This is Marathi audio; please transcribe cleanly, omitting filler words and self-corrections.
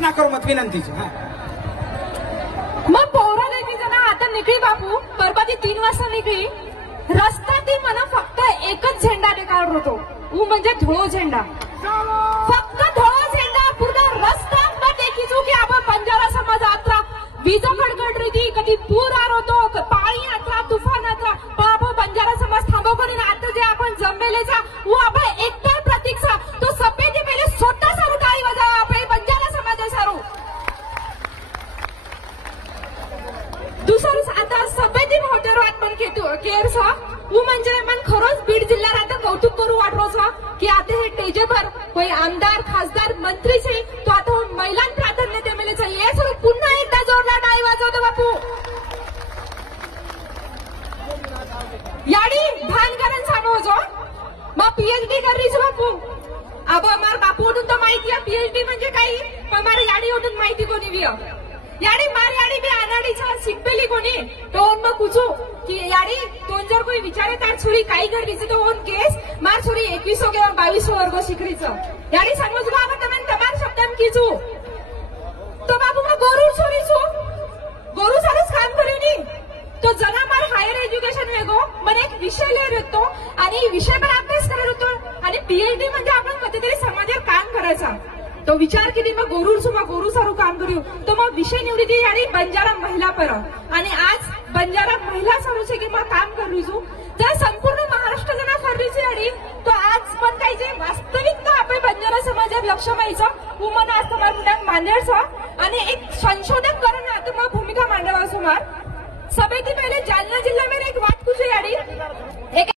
ना करू मत विनंती मग पोरा देखील जण आता निघली बापू परबादी 3 वाजता निघली रस्ता ती मला फक्त एकच झेंडा काढत होतो ऊ म्हणजे धुळो झेंडा फक्त धुळो झेंडा पूर्ण रस्ता मग देखील की आपण बंजारा समाज आता वीज कडकड रही कधी पूर आ होतो पाणी आता तुफान आता पण आपण बंजारा समाज थांबव करून आता जे आपण जमलेले जा वो आपण एकटा प्रतीक्षा तो सभ्यते पहिले स्वतः सारू टाळी वाजवा आपण बंजारा समाज सारू दुसरं आता सभ्यते भावतेरो आपण केअर सा वो म्हणजे मन खरोच बीड जिल्ह्यात आता कौतुक करू वाटरो सा की आता हे टेजेवर कोई आमदार खासदार मंत्री छे तो आता महिलांना प्राधान्य देमेले चाहिए हे सगळं पुन्हा एकदा जोरदार टाळी वाजवतो बापू याडी भान करण सांगो जो मग पीएचडी कर रही बापू अब हमार बापू उठून तो माहिती आहे पीएचडी म्हणजे काही हमारे याडी उठून माहिती कोणी विय याडी मार याडी बी अनाडीचा शिकपेली कोणी तो मग कुचू की याडी दोन जर कोई विचारे तार छुरी काही करलीच तो ओन केस मार छुरी 21 हो गया 22 वर्ग शिकरीचं याडी सांगो तुला आपण तमन तमार शब्दान कीचू तो बापू मग गोरू सारच काम करूनी तो जना मार हायर एज्युकेशन वेगो મને एक विषय लिहित होतो आणि विषय पर अभ्यास करत होतो आणि पीएचडी म्हणजे आपण कधीतरी समाजात काम करायचा तो विचार केली मग गोरू सारू काम करू तो मग विषय निवडी आणि बंजारा महिला पर आणि आज बंजारा महिला सारू छे की मग काम करू तर संपूर्ण महाराष्ट्र जना फरलीची आणि तो आज पण काही जे वास्तविकता आपण बंजारा समाजात लक्ष मायचं उमन आज तुम्हाला मुलांना मांडायचं आणि एक संशोधन करून आता मग भूमिका मांडावा सुमार सभेती पहिले जालना जिल्ह्यामध्ये एक वाट कुठे याडी